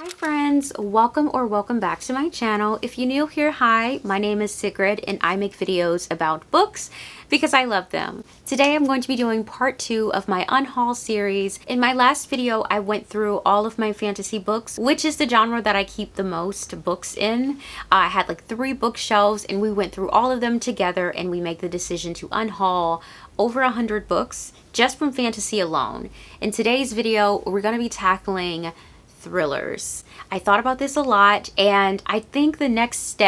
Hi friends, welcome back to my channel. If you're new here, hi, my name is Sigrid and I make videos about books because I love them. Today I'm going to be doing part 2 of my Unhaul series. In my last video, I went through all of my fantasy books, which is the genre that I keep the most books in. I had like 3 bookshelves and we went through all of them together and we make the decision to unhaul over 100 books just from fantasy alone. In today's video, we're going to be tackling thrillers. I thought about this a lot, and I think the next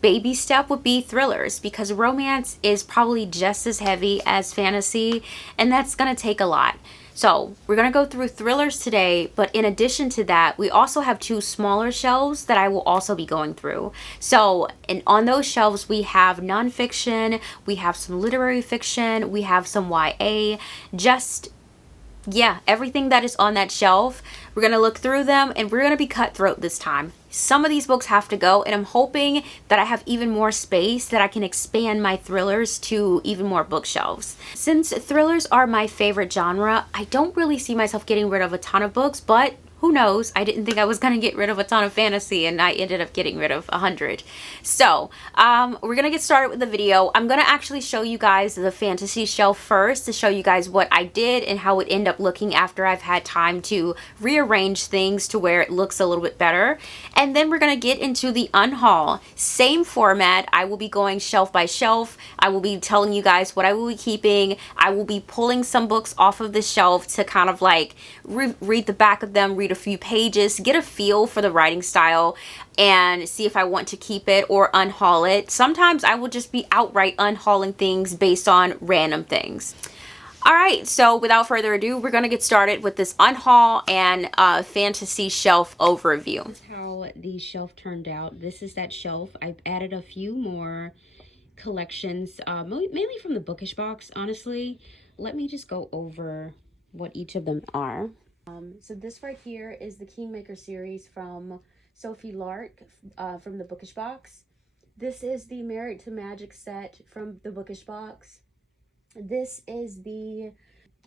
baby step would be thrillers, because romance is probably just as heavy as fantasy, and that's gonna take a lot. So we're gonna go through thrillers today, but in addition to that, we also have 2 smaller shelves that I will also be going through. So on those shelves, we have nonfiction, we have some literary fiction, we have some YA, everything that is on that shelf. We're going to look through them and we're going to be cutthroat this time. Some of these books have to go, and I'm hoping that I have even more space that I can expand my thrillers to even more bookshelves. Since thrillers are my favorite genre, I don't really see myself getting rid of a ton of books, but who knows? I didn't think I was going to get rid of a ton of fantasy, and I ended up getting rid of 100. So, we're going to get started with the video. I'm going to actually show you guys the fantasy shelf first to show you guys what I did and how it ended up looking after I've had time to rearrange things to where it looks a little bit better. And then we're going to get into the unhaul. Same format. I will be going shelf by shelf. I will be telling you guys what I will be keeping. I will be pulling some books off of the shelf to kind of like read the back of them, read a few pages, get a feel for the writing style, and see if I want to keep it or unhaul it. Sometimes I will just be outright unhauling things based on random things. Alright, so without further ado, we're going to get started with this unhaul and fantasy shelf overview. This is how the shelf turned out. This is that shelf. I've added a few more collections, mainly from the Bookish box, honestly. Let me just go over what each of them are. So this right here is the Kingmaker series from Sophie Lark from the Bookish box. This is the Married to Magic set from the Bookish box. This is the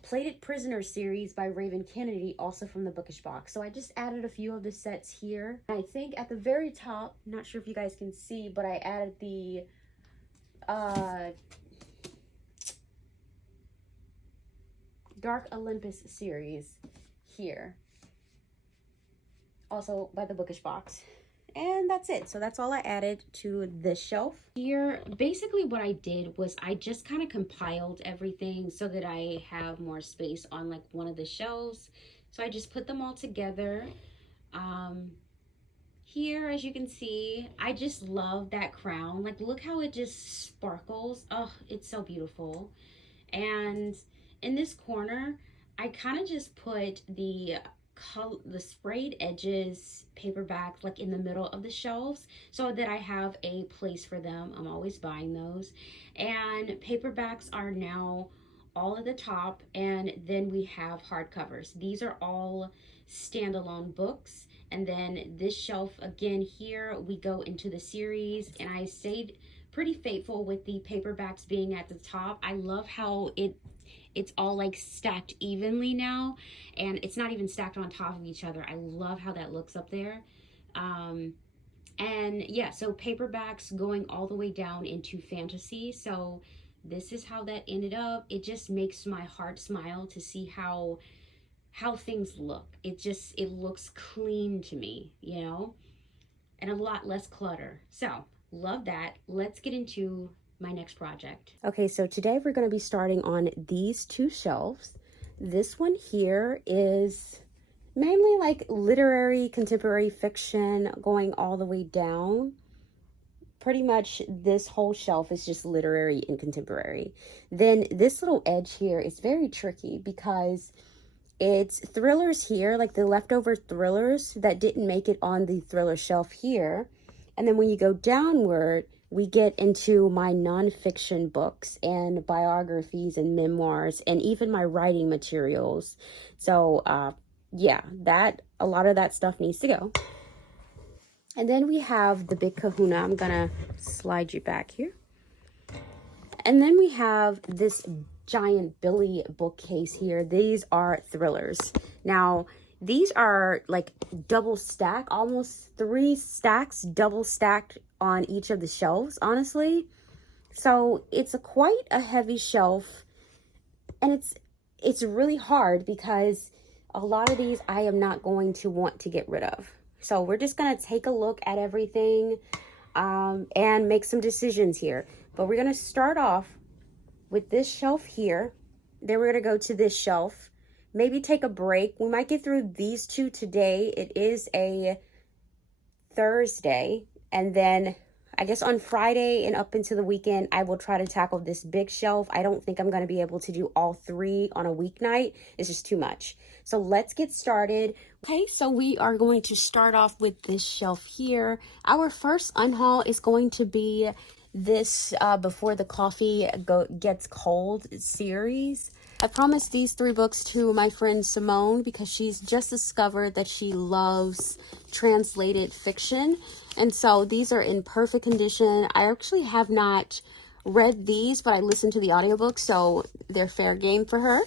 Plated Prisoner series by Raven Kennedy, also from the Bookish box. So I just added a few of the sets here. I think at the very top, not sure if you guys can see, but I added the Dark Olympus series here, also by the Bookish box. And that's it. So that's all I added to this shelf. Here, basically what I did was I just kind of compiled everything so that I have more space on like one of the shelves. So I just put them all together. Here, as you can see, I just love that crown. Like, look how it just sparkles. Oh, it's so beautiful. And in this corner, I kind of just put the sprayed edges paperback like in the middle of the shelves so that I have a place for them. I'm always buying those. And paperbacks are now all at the top, and then we have hardcovers. These are all standalone books. And then this shelf again here, we go into the series, and I stayed pretty faithful with the paperbacks being at the top. I love how it's all like stacked evenly now, and it's not even stacked on top of each other. I love how that looks up there. And yeah, so paperbacks going all the way down into fantasy. So this is how that ended up. It just makes my heart smile to see how things look. It looks clean to me, you know, and a lot less clutter. So love that. Let's get into my next project. Okay, so today we're going to be starting on these 2 shelves. This one here is mainly like literary, contemporary fiction, going all the way down. Pretty much this whole shelf is just literary and contemporary. Then this little edge here is very tricky because it's thrillers here, like the leftover thrillers that didn't make it on the thriller shelf here. And then when you go downward, we get into my nonfiction books and biographies and memoirs and even my writing materials. So yeah, a lot of that stuff needs to go. And then we have the big kahuna. I'm gonna slide you back here. And then we have this giant Billy bookcase here. These are thrillers. Now, These are like double stack, almost 3 stacks, double stacked on each of the shelves, honestly. So it's quite a heavy shelf, and it's really hard because a lot of these I am not going to want to get rid of. So we're just going to take a look at everything and make some decisions here. But we're going to start off with this shelf here. Then we're going to go to this shelf. Maybe take a break. We might get through these 2 today. It is a Thursday. And then I guess on Friday and up into the weekend, I will try to tackle this big shelf. I don't think I'm going to be able to do all 3 on a weeknight. It's just too much. So let's get started. Okay, so we are going to start off with this shelf here. Our first unhaul is going to be this Before the Coffee Gets Cold series. I promised these 3 books to my friend Simone because she's just discovered that she loves translated fiction. And so these are in perfect condition. I actually have not read these, but I listened to the audiobook, so they're fair game for her.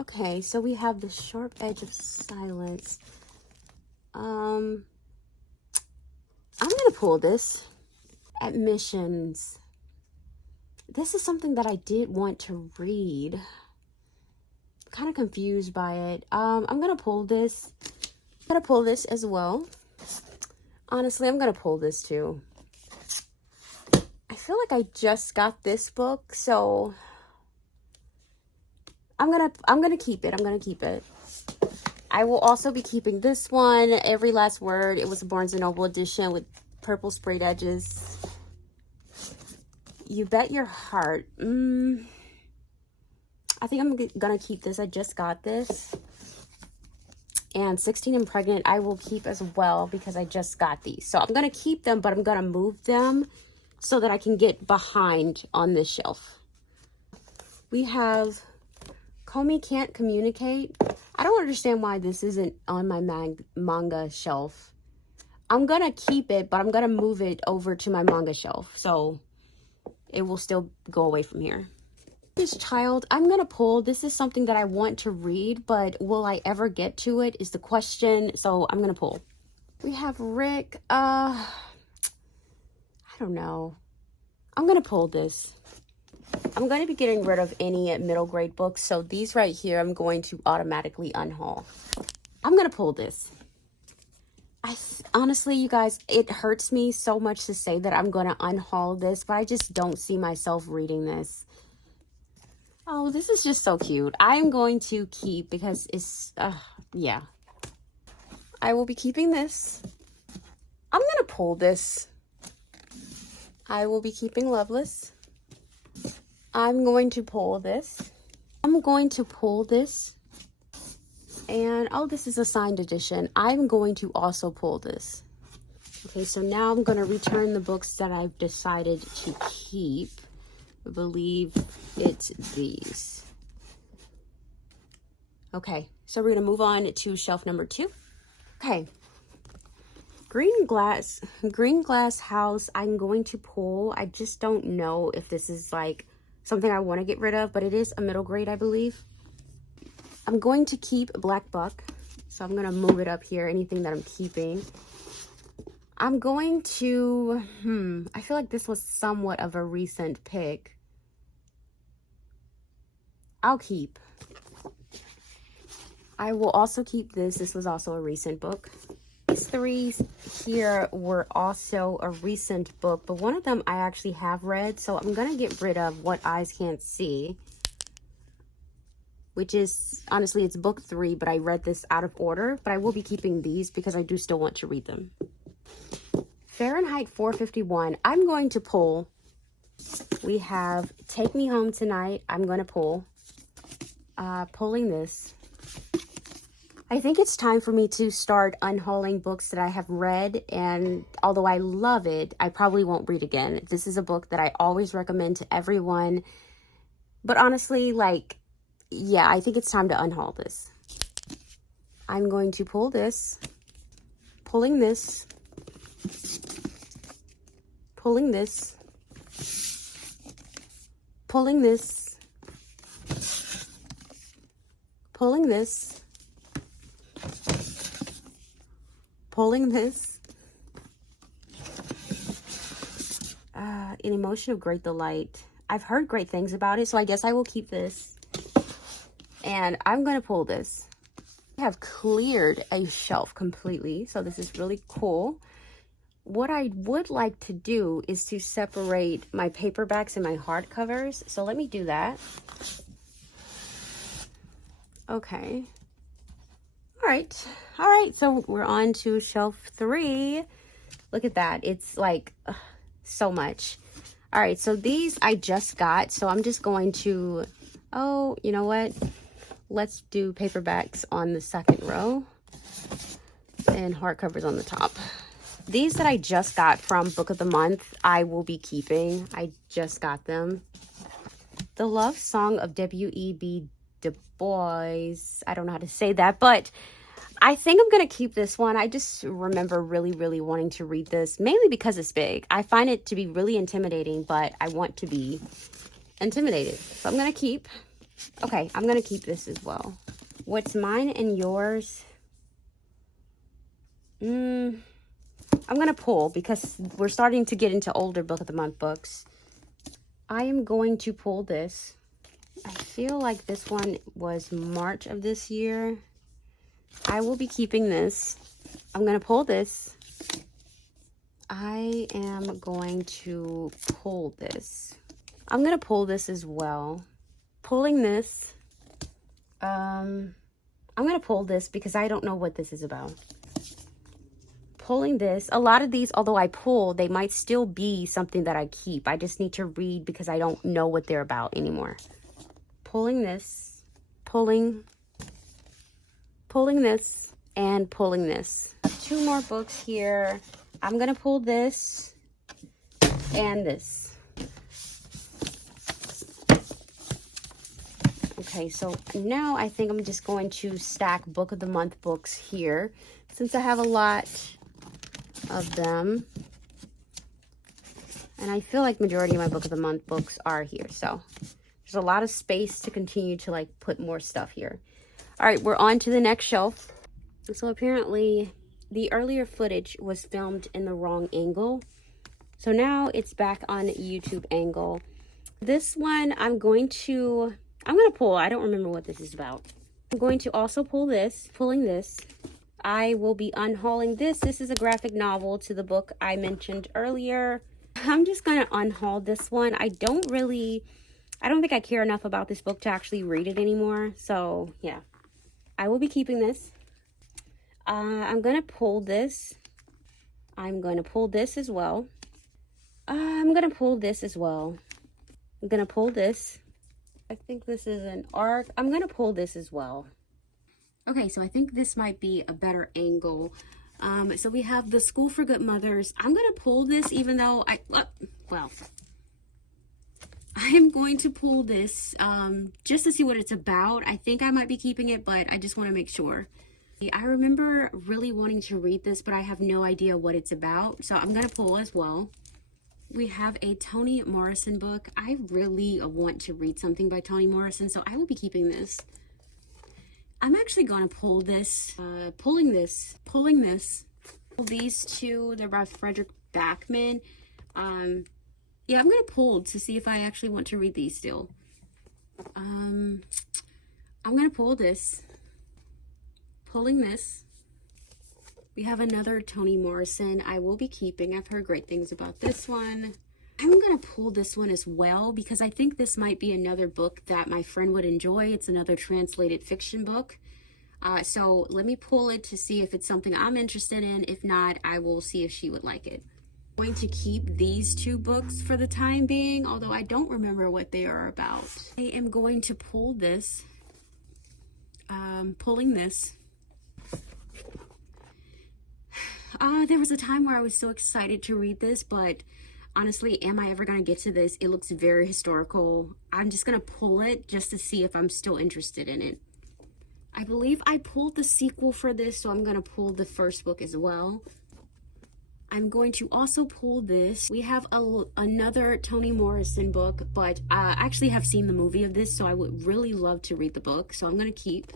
Okay, so we have The Sharp Edge of Silence. I'm gonna pull this. Admissions. This is something that I did want to read. I'm kind of confused by it. I'm gonna pull this. I'm gonna pull this as well. Honestly, I'm gonna pull this too. I feel like I just got this book, so I'm gonna keep it. I'm gonna keep it. I will also be keeping this one, Every Last Word. It was a Barnes & Noble edition with purple sprayed edges. You Bet Your Heart. I think I'm gonna keep this. I just got this. And 16 and Pregnant, I will keep as well because I just got these. So I'm gonna keep them, but I'm gonna move them so that I can get behind on this shelf. We have Comey Can't Communicate. I don't understand why this isn't on my manga shelf. I'm gonna keep it, but I'm gonna move it over to my manga shelf. So it will still go away from here. This Child, I'm gonna pull. This is something that I want to read, but will I ever get to it is the question. So I'm gonna pull. We have Rick. I don't know. I'm gonna pull this. I'm going to be getting rid of any middle grade books. So these right here, I'm going to automatically unhaul. I'm going to pull this. Honestly, you guys, it hurts me so much to say that I'm going to unhaul this, but I just don't see myself reading this. Oh, this is just so cute. I am going to keep because it's, yeah. I will be keeping this. I'm going to pull this. I will be keeping Loveless. I'm going to pull this. I'm going to pull this. And, oh, this is a signed edition. I'm going to also pull this. Okay, so now I'm going to return the books that I've decided to keep. I believe it's these. Okay, so we're going to move on to shelf number 2. Okay. Green Glass House, I'm going to pull. I just don't know if this is like something I want to get rid of, but it is a middle grade, I believe. I'm going to keep Black Buck, so I'm going to move it up here, anything that I'm keeping. I'm going to, I feel like this was somewhat of a recent pick. I'll keep. I will also keep this. This was also a recent book. These 3 here were also a recent book, but one of them I actually have read, so I'm going to get rid of What Eyes Can't See, which is, honestly, it's book 3, but I read this out of order, but I will be keeping these because I do still want to read them. Fahrenheit 451, I'm going to pull. We have Take Me Home Tonight, I'm going to pull. Pulling this. I think it's time for me to start unhauling books that I have read, and although I love it, I probably won't read again. This is a book that I always recommend to everyone, but honestly, like, yeah, I think it's time to unhaul this. I'm going to pull this, pulling this, pulling this, pulling this, pulling this, Pulling this. An Emotion of Great Delight. I've heard great things about it, so I guess I will keep this. And I'm going to pull this. I have cleared a shelf completely, so this is really cool. What I would like to do is to separate my paperbacks and my hardcovers. So let me do that. Okay. All right. So we're on to shelf 3. Look at that. It's like so much. All right. So these I just got. So I'm just going to, oh, you know what? Let's do paperbacks on the second row and hardcovers on the top. These that I just got from Book of the Month, I will be keeping. I just got them. The Love Song of W.E.B. Du Bois. I don't know how to say that, but I think I'm going to keep this one. I just remember really, really wanting to read this, mainly because it's big. I find it to be really intimidating, but I want to be intimidated. So I'm going to keep. Okay, I'm going to keep this as well. What's mine and yours? I'm going to pull because we're starting to get into older Book of the Month books. I am going to pull this. I feel like this one was March of this year. I will be keeping this. I'm going to pull this. I am going to pull this. I'm going to pull this as well. Pulling this. I'm going to pull this because I don't know what this is about. Pulling this. A lot of these, although I pull, they might still be something that I keep. I just need to read because I don't know what they're about anymore. Pulling this. Pulling this, and pulling this. 2 more books here. I'm going to pull this and this. Okay, so now I think I'm just going to stack Book of the Month books here since I have a lot of them. And I feel like majority of my Book of the Month books are here. So there's a lot of space to continue to like put more stuff here. All right, we're on to the next shelf. So apparently the earlier footage was filmed in the wrong angle. So now it's back on YouTube angle. This one I'm going to pull. I don't remember what this is about. I'm going to also pull this, pulling this. I will be unhauling this. This is a graphic novel to the book I mentioned earlier. I'm just going to unhaul this one. I don't think I care enough about this book to actually read it anymore. So yeah, I will be keeping this. I'm going to pull this. I'm going to pull this as well. I'm going to pull this as well. I'm going to pull this. I think this is an arc. I'm going to pull this as well. Okay, so I think this might be a better angle. So we have The School for Good Mothers. I'm going to pull this even though I am going to pull this just to see what it's about. I think I might be keeping it, but I just want to make sure. I remember really wanting to read this, but I have no idea what it's about. So I'm going to pull as well. We have a Toni Morrison book. I really want to read something by Toni Morrison, so I will be keeping this. I'm actually going to pull this, pulling this. These 2, they're by Frederick Backman. Yeah, I'm going to pull to see if I actually want to read these still. I'm going to pull this. Pulling this. We have another Toni Morrison I will be keeping. I've heard great things about this one. I'm going to pull this one as well because I think this might be another book that my friend would enjoy. It's another translated fiction book. So let me pull it to see if it's something I'm interested in. If not, I will see if she would like it. I'm going to keep these 2 books for the time being, although I don't remember what they are about. I am going to pull this. Pulling this. There was a time where I was so excited to read this, but honestly, am I ever going to get to this? It looks very historical. I'm just going to pull it just to see if I'm still interested in it. I believe I pulled the sequel for this, so I'm going to pull the first book as well. I'm going to also pull this. We have another Toni Morrison book, but I actually have seen the movie of this, so I would really love to read the book, so I'm going to keep.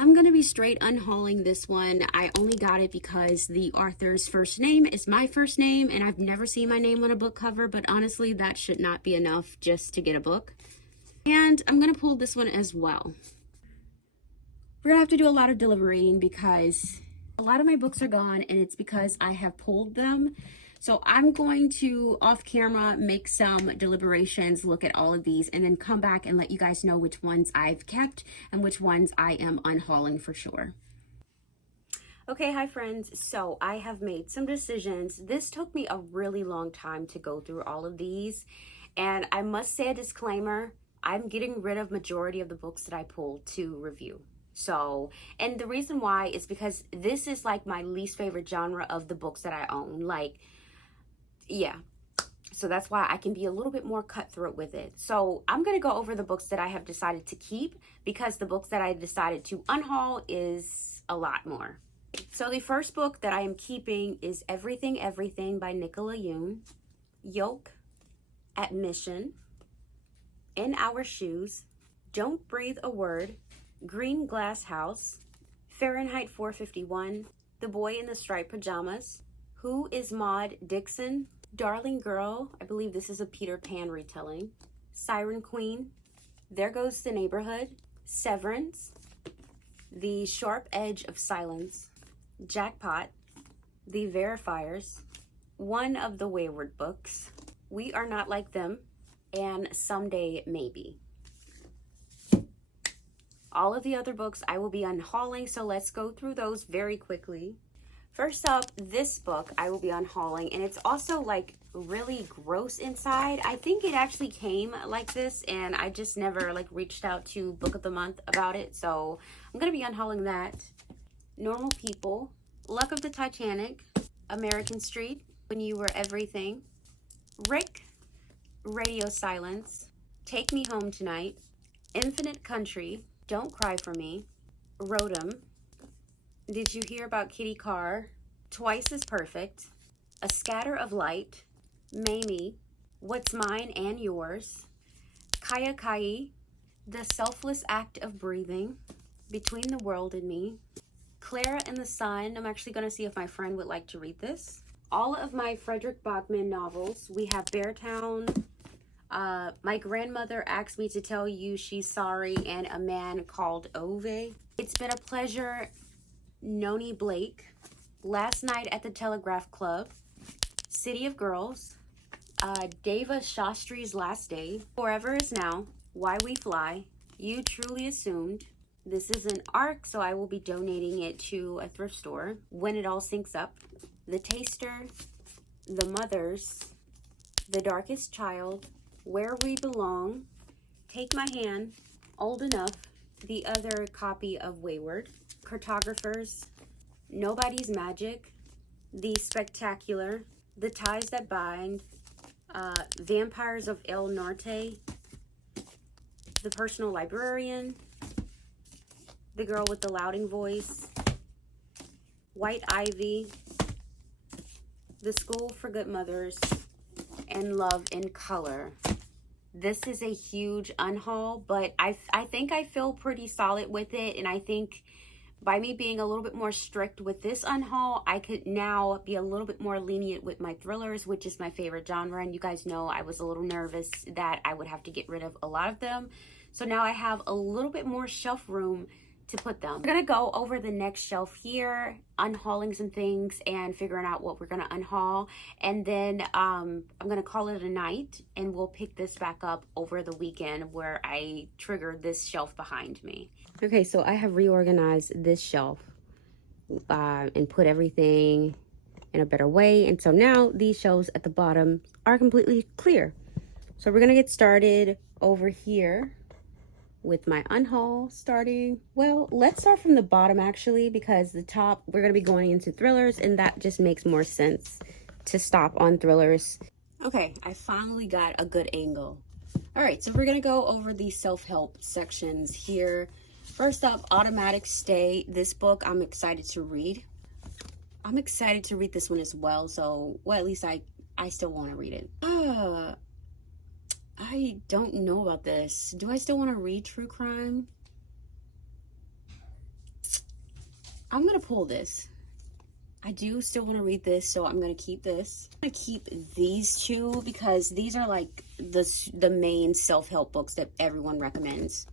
I'm going to be straight unhauling this one. I only got it because the author's first name is my first name, and I've never seen my name on a book cover, but honestly, that should not be enough just to get a book. And I'm going to pull this one as well. We're going to have to do a lot of deliberating because a lot of my books are gone, and it's because I have pulled them. So I'm going to, off camera, make some deliberations, look at all of these, and then come back and let you guys know which ones I've kept and which ones I am unhauling for sure. Okay, hi friends. So I have made some decisions. This took me a really long time to go through all of these. And I must say a disclaimer, I'm getting rid of majority of the books that I pulled to review. So, and the reason why is because this is like my least favorite genre of the books that I own. Like, yeah, so that's why I can be a little bit more cutthroat with it. So I'm going to go over the books that I have decided to keep because the books that I decided to unhaul is a lot more. So the first book that I am keeping is Everything Everything by Nicola Yoon, Yoke, Admission, In Our Shoes, Don't Breathe a Word, Green Glass House, Fahrenheit 451, The Boy in the Striped Pajamas, Who is Maud Dixon, Darling Girl, I believe this is a Peter Pan retelling, Siren Queen, There Goes the Neighborhood, Severance, The Sharp Edge of Silence, Jackpot, The Verifiers, one of the Wayward books, We Are Not Like Them, and Someday Maybe. All of the other books I will be unhauling, so let's go through those very quickly. First up, this book I will be unhauling, and it's also like really gross inside. I think it actually came like this, and I just never like reached out to Book of the Month about it, so I'm gonna be unhauling that. Normal People, Luck of the Titanic, American Street, When You Were Everything, Rick, Radio Silence, Take Me Home Tonight, Infinite Country, Don't Cry for Me, Rotom, Did You Hear About Kitty Carr, Twice as Perfect, A Scatter of Light, Mamie, What's Mine and Yours, Kaya Kai, The Selfless Act of Breathing, Between the World and Me, Clara and the Sun. I'm actually going to see if my friend would like to read this. All of my Frederick Bachman novels. We have Beartown, My Grandmother Asked Me to Tell You She's Sorry, and A Man Called Ove. It's Been a Pleasure, Noni Blake, Last Night at the Telegraph Club, City of Girls, Deva Shastri's Last Day, Forever Is Now, Why We Fly, You Truly Assumed. This is an ARC, so I will be donating it to a thrift store. When It All Syncs Up, The Taster, The Mothers, The Darkest Child, Where We Belong, Take My Hand, Old Enough, the other copy of Wayward, Cartographers, Nobody's Magic, The Spectacular, The Ties That Bind, Vampires of El Norte, The Personal Librarian, The Girl with the Louding Voice, White Ivy, The School for Good Mothers, and Love in Color. This is a huge unhaul, but I think I feel pretty solid with it, and I think by me being a little bit more strict with this unhaul, I could now be a little bit more lenient with my thrillers, which is my favorite genre, and you guys know I was a little nervous that I would have to get rid of a lot of them. So now I have a little bit more shelf room to put them. We're gonna go over the next shelf here, unhauling some things and figuring out what we're gonna unhaul, and then I'm gonna call it a night, and we'll pick this back up over the weekend where I triggered this shelf behind me. Okay, so I have reorganized this shelf and put everything in a better way, and so now these shelves at the bottom are completely clear. So we're gonna get started over here with my unhaul starting. Well, let's start from the bottom actually, because the top we're going to be going into thrillers, and that just makes more sense to stop on thrillers. Okay, I finally got a good angle. All right, so we're going to go over the self-help sections here. First up, Automatic Stay. This book I'm excited to read. I'm excited to read this one as well, so well, at least I still want to read it. I don't know about this. Do I still want to read true crime? I'm gonna pull this. I do still want to read this, so I'm gonna keep this. I'm gonna keep these two because these are like the main self-help books that everyone recommends.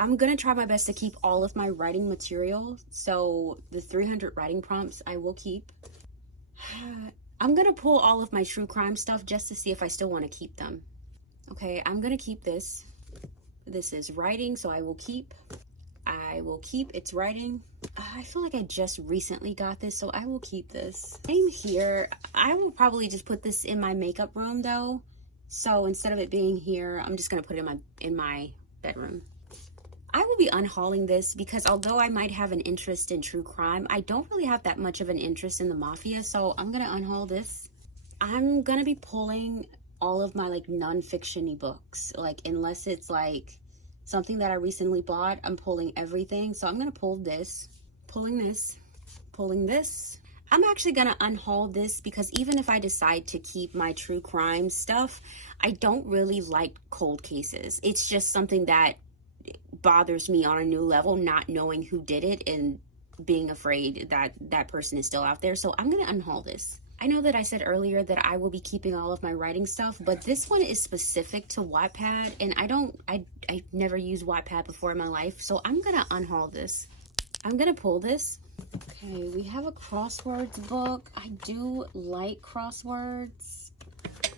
I'm gonna try my best to keep all of my writing material, so the 300 writing prompts I will keep. I'm gonna pull all of my true crime stuff just to see if I still want to keep them. Okay, I'm gonna keep this. This is writing, so I will keep. I will keep its writing. I feel like I just recently got this, so I will keep this. Same here. I will probably just put this in my makeup room though. So instead of it being here, I'm just gonna put it in my bedroom. I will be unhauling this because although I might have an interest in true crime, I don't really have that much of an interest in the mafia, so I'm gonna unhaul this. I'm gonna be pulling all of my like non-fiction-y books, like unless it's like something that I recently bought, I'm pulling everything. So I'm gonna pull this, pulling this, pulling this. I'm actually gonna unhaul this because even if I decide to keep my true crime stuff, I don't really like cold cases. It's just something that bothers me on a new level, not knowing who did it and being afraid that that person is still out there. So I'm gonna unhaul this. I know that I said earlier that I will be keeping all of my writing stuff, but this one is specific to Wattpad, and I've never used Wattpad before in my life, so I'm gonna unhaul this. I'm gonna pull this. Okay, we have a crosswords book. I do like crosswords.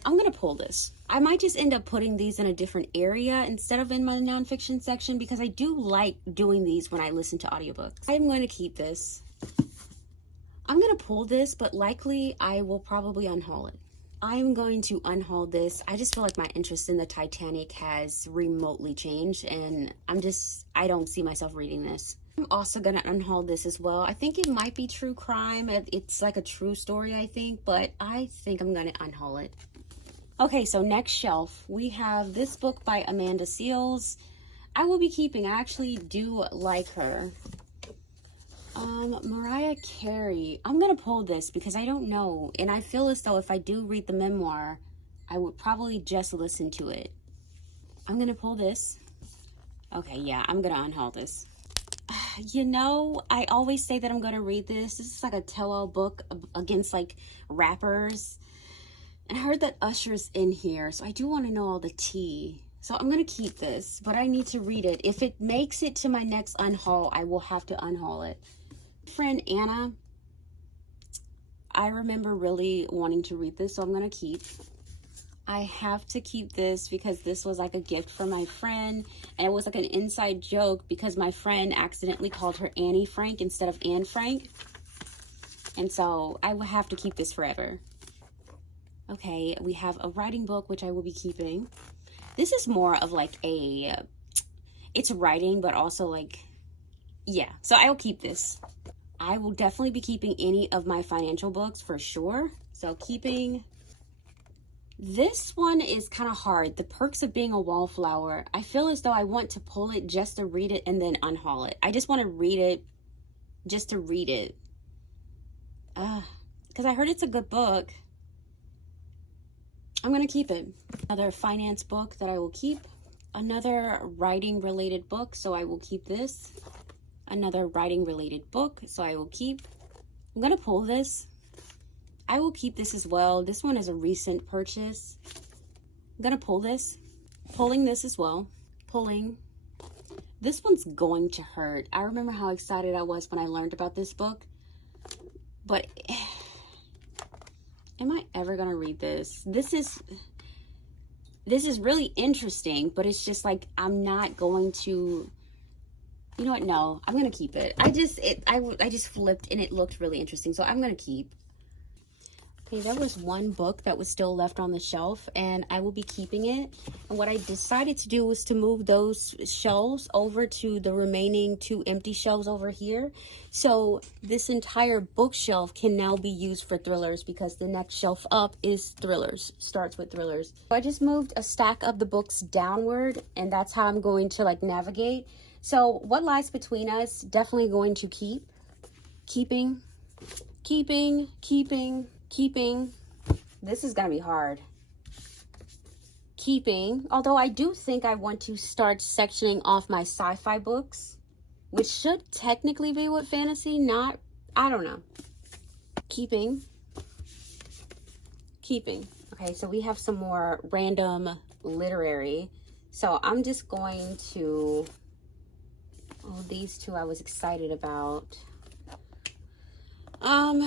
I'm gonna pull this. I might just end up putting these in a different area instead of in my nonfiction section because I do like doing these when I listen to audiobooks. I'm going to keep this. I'm going to pull this, but likely I will probably unhaul it. I'm going to unhaul this. I just feel like my interest in the Titanic has remotely changed, and I don't see myself reading this. I'm also going to unhaul this as well. I think it might be true crime. It's like a true story, I think, but I think I'm going to unhaul it. Okay, so next shelf, we have this book by Amanda Seales. I will be keeping. I actually do like her. Mariah Carey. I'm gonna pull this because I don't know, and I feel as though if I do read the memoir, I would probably just listen to it. I'm gonna pull this. Okay, yeah, I'm gonna unhaul this. You know, I always say that I'm gonna read this. This is like a tell-all book against like rappers. And I heard that Usher's in here, so I do want to know all the tea. So I'm going to keep this, but I need to read it. If it makes it to my next unhaul, I will have to unhaul it. Friend Anna, I remember really wanting to read this, so I'm going to keep. I have to keep this because this was like a gift from my friend, and it was like an inside joke because my friend accidentally called her Annie Frank instead of Anne Frank. And so I will have to keep this forever. Okay, we have a writing book, which I will be keeping. This is more of like it's writing, but also like, yeah. So I will keep this. I will definitely be keeping any of my financial books for sure. So keeping. This one is kind of hard. The Perks of Being a Wallflower. I feel as though I want to pull it just to read it and then unhaul it. I just want to read it just to read it. Because I heard it's a good book. I'm going to keep it. Another finance book that I will keep. Another writing related book, so I will keep this. Another writing related book, so I will keep. I'm going to pull this. I will keep this as well. This one is a recent purchase. I'm going to pull this. Pulling this as well. Pulling. This one's going to hurt. I remember how excited I was when I learned about this book. But am I ever gonna read this? This is really interesting, but it's just like I'm not going to. You know what? No, I'm gonna keep it. I just flipped and it looked really interesting, so I'm gonna keep. Okay, there was one book that was still left on the shelf, and I will be keeping it. And what I decided to do was to move those shelves over to the remaining 2 empty shelves over here. So this entire bookshelf can now be used for thrillers because the next shelf up is thrillers, starts with thrillers. So I just moved a stack of the books downward, and that's how I'm going to like navigate. So what lies between us, definitely going to keep. Keeping. This is gonna be hard. Keeping, although I do think I want to start sectioning off my sci-fi books which should technically be what fantasy, not, I don't know. Keeping. Okay, so we have some more random literary. So I'm just going to, oh, these two I was excited about. I'm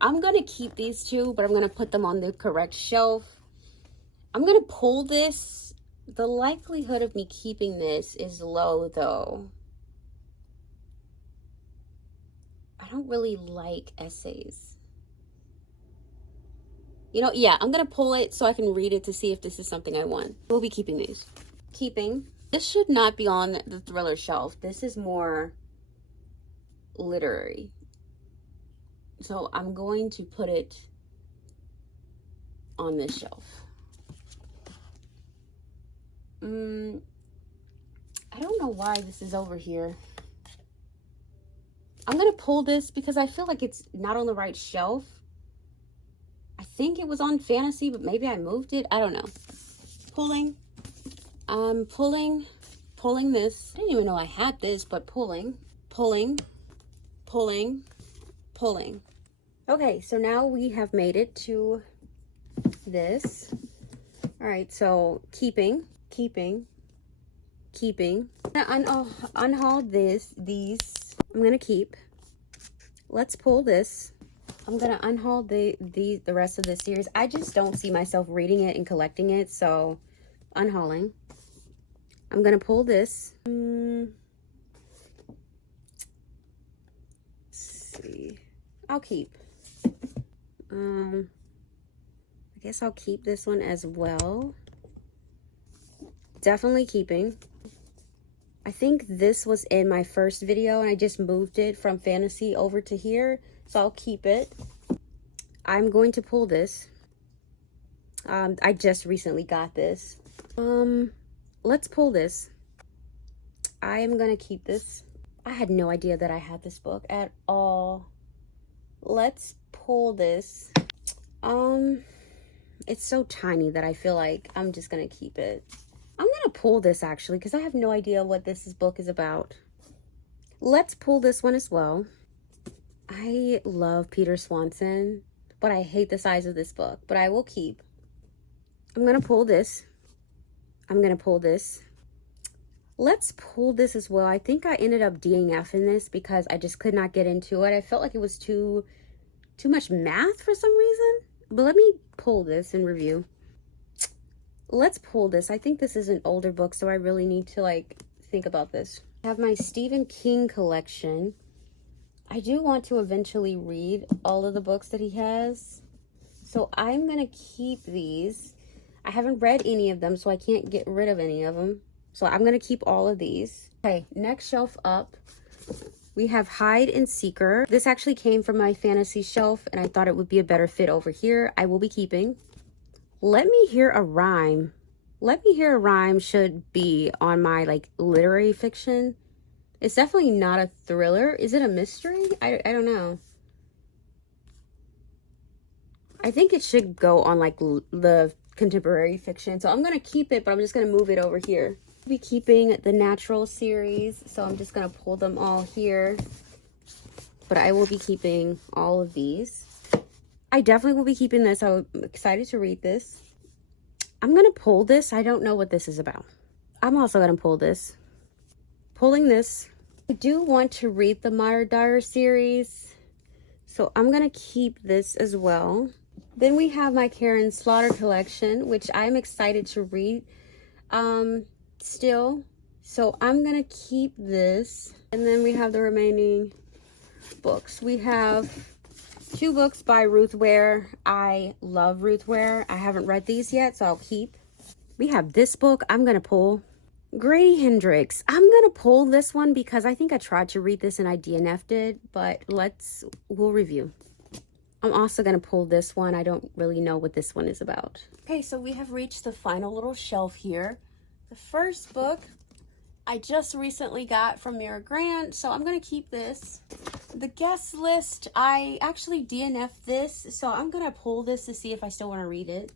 gonna keep these two, but I'm gonna put them on the correct shelf. I'm gonna pull this. The likelihood of me keeping this is low though. I don't really like essays. You know, yeah, I'm gonna pull it so I can read it to see if this is something I want. We'll be keeping these. Keeping. This should not be on the thriller shelf. This is more literary. So I'm going to put it on this shelf. I don't know why this is over here. I'm gonna pull this because I feel like it's not on the right shelf. I think it was on fantasy, but maybe I moved it. I don't know. Pulling. I'm pulling this. I didn't even know I had this, but pulling. Okay, so now we have made it to this. All right, so keeping. Unhaul these. I'm gonna keep. Let's pull this. I'm gonna unhaul the rest of this series. I just don't see myself reading it and collecting it, so unhauling. I'm gonna pull this. Let's see. I'll keep. I guess I'll keep this one as well. Definitely keeping. I think this was in my first video and I just moved it from fantasy over to here. So I'll keep it. I'm going to pull this. I just recently got this. Let's pull this. I am gonna keep this. I had no idea that I had this book at all. Let's pull this. It's so tiny that I feel like I'm just gonna keep it. I'm gonna pull this actually because I have no idea what this book is about. Let's pull this one as well. I love Peter Swanson, but I hate the size of this book, but I will keep. I'm gonna pull this. I'm gonna pull this. Let's pull this as well. I think I ended up DNFing this because I just could not get into it. I felt like it was too much math for some reason. But let me pull this and review. Let's pull this. I think this is an older book, so I really need to like think about this. I have my Stephen King collection. I do want to eventually read all of the books that he has. So I'm gonna keep these. I haven't read any of them, so I can't get rid of any of them. So I'm gonna keep all of these. Okay, next shelf up, we have Hide and Seeker. This actually came from my fantasy shelf and I thought it would be a better fit over here. I will be keeping. Let Me Hear a Rhyme. Let Me Hear a Rhyme should be on my like literary fiction. It's definitely not a thriller. Is it a mystery? I don't know. I think it should go on like the contemporary fiction. So I'm going to keep it, but I'm just going to move it over here. I'll be keeping the Natural series. So I'm just going to pull them all here. But I will be keeping all of these. I definitely will be keeping this. I'm excited to read this. I'm going to pull this. I don't know what this is about. I'm also going to pull this. Pulling this. I do want to read the Meyer Dyer series, so I'm going to keep this as well. Then we have my Karen Slaughter collection, which I'm excited to read still. So I'm going to keep this. And then we have the remaining books. We have 2 books by Ruth Ware. I love Ruth Ware. I haven't read these yet, so I'll keep. We have this book I'm going to pull. Grady Hendrix. I'm going to pull this one because I think I tried to read this and I DNF'd it, but we'll review. I'm also going to pull this one. I don't really know what this one is about. Okay, so we have reached the final little shelf here. The first book I just recently got from Mira Grant, so I'm going to keep this. The guest list, I actually DNF'd this, so I'm going to pull this to see if I still want to read it.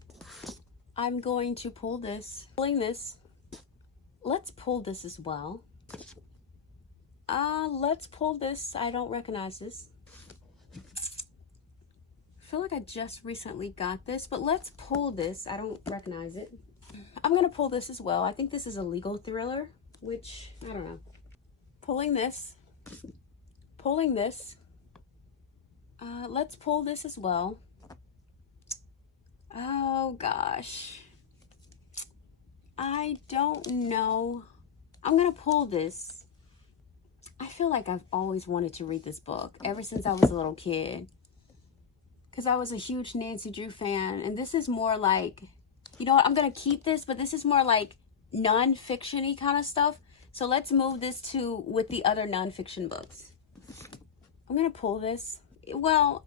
I'm going to pull this. Pulling this. Let's pull this as well. Let's pull this. I don't recognize this. I feel like I just recently got this, but let's pull this. I don't recognize it. I'm gonna pull this as well. I think this is a legal thriller, which, I don't know. Pulling this. Pulling this. Let's pull this as well. Oh gosh. I don't know. I'm gonna pull this. I feel like I've always wanted to read this book ever since I was a little kid. Because I was a huge Nancy Drew fan. And this is more like, you know what, I'm going to keep this, but this is more like non-fiction-y kind of stuff. So let's move this to with the other non-fiction books. I'm going to pull this. Well,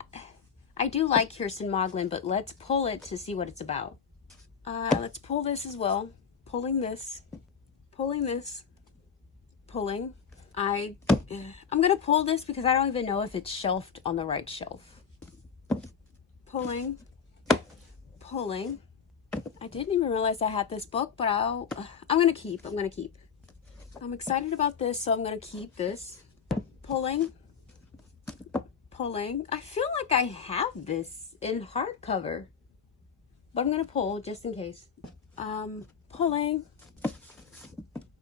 I do like Kirsten Moglen, but let's pull it to see what it's about. Let's pull this as well. Pulling this. Pulling this. Pulling. I'm going to pull this because I don't even know if it's shelved on the right shelf. Pulling. Pulling. I didn't even realize I had this book, but I'm going to keep. I'm going to keep. I'm excited about this, so I'm going to keep this. Pulling. Pulling. I feel like I have this in hardcover, but I'm going to pull just in case. Pulling.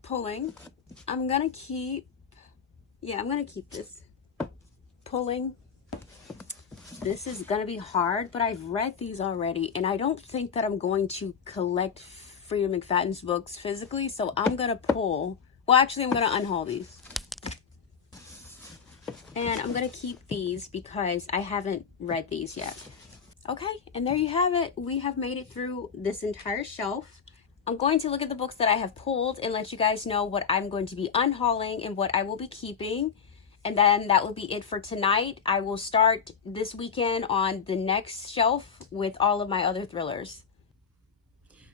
Pulling. I'm going to keep. Yeah, I'm going to keep this. Pulling. This is going to be hard, but I've read these already, and I don't think that I'm going to collect Freida McFadden's books physically, so I'm going to pull. Well, actually, I'm going to unhaul these. And I'm going to keep these because I haven't read these yet. Okay, and there you have it. We have made it through this entire shelf. I'm going to look at the books that I have pulled and let you guys know what I'm going to be unhauling and what I will be keeping. And then that will be it for tonight. I will start this weekend on the next shelf with all of my other thrillers.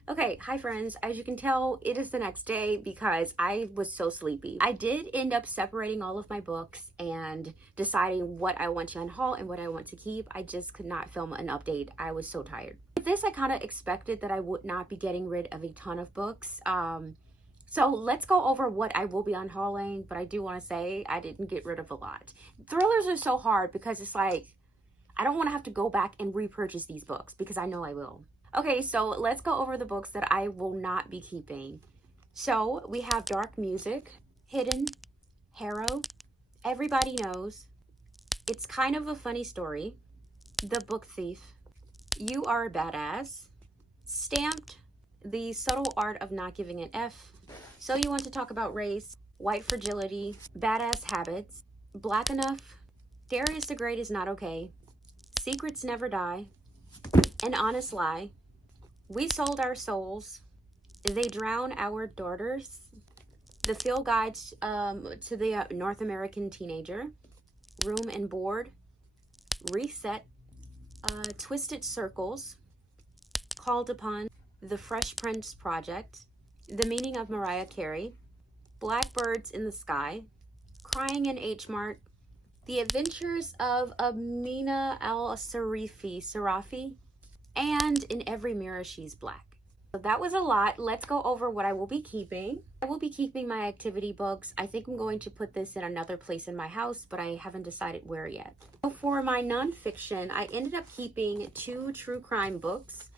Okay, hi friends. As you can tell, it is the next day because I was so sleepy. I did end up separating all of my books and deciding what I want to unhaul and what I want to keep. I just could not film an update. I was so tired. With this, I kind of expected that I would not be getting rid of a ton of books. So let's go over what I will be unhauling, but I do want to say I didn't get rid of a lot. Thrillers are so hard because it's like, I don't want to have to go back and repurchase these books because I know I will. Okay, so let's go over the books that I will not be keeping. So we have Dark Music, Hidden, Harrow, Everybody Knows, It's Kind of a Funny Story, The Book Thief, You Are a Badass, Stamped, The Subtle Art of Not Giving an F, So You Want to Talk About Race, White Fragility, Badass Habits, Black Enough, Darius the Great Is Not Okay, Secrets Never Die, An Honest Lie, We Sold Our Souls, They Drown Our Daughters, The Field Guides to the North American Teenager, Room and Board, Reset, Twisted Circles, Called Upon, The Fresh Prince Project, The Meaning of Mariah Carey, Blackbirds in the Sky, Crying in H Mart, The Adventures of Amina Sarafi, and In Every Mirror She's Black. So that was a lot. Let's go over what I will be keeping. I will be keeping my activity books. I think I'm going to put this in another place in my house, but I haven't decided where yet. So for my nonfiction, I ended up keeping 2 true crime books.